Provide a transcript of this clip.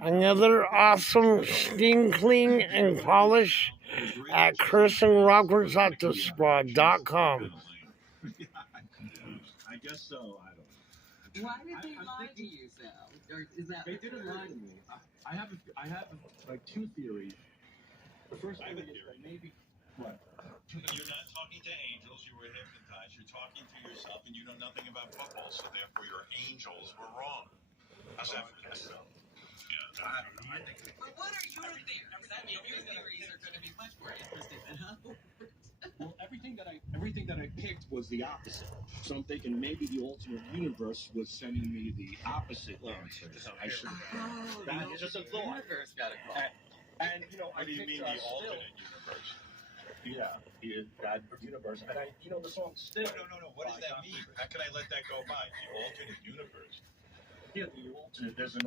Another awesome steam clean and polish at ChrisandRobertsAutoSpa.com. I guess so. I don't know. Why did they lie to you, Sal? Or is that They didn't lie to me. I have like two theories. The first theory is that maybe what? You're not talking to angels. You were hypnotized. You're talking to yourself, and you know nothing about football. So therefore, your angels were wrong. How's that for this? Yeah, I don't know. I think. But what are your theories? I mean, your theories are going to be much more interesting than ours. Well, everything that I picked was the opposite. So I'm thinking maybe the alternate universe was sending me the opposite answer. I should. That is just a thought. Universe got a call. And you know, What do you mean the alternate universe? Yeah, God universe. And the song still. No. What does that mean? How can I let that go by? The alternate universe. Yeah, the alternate. There's an.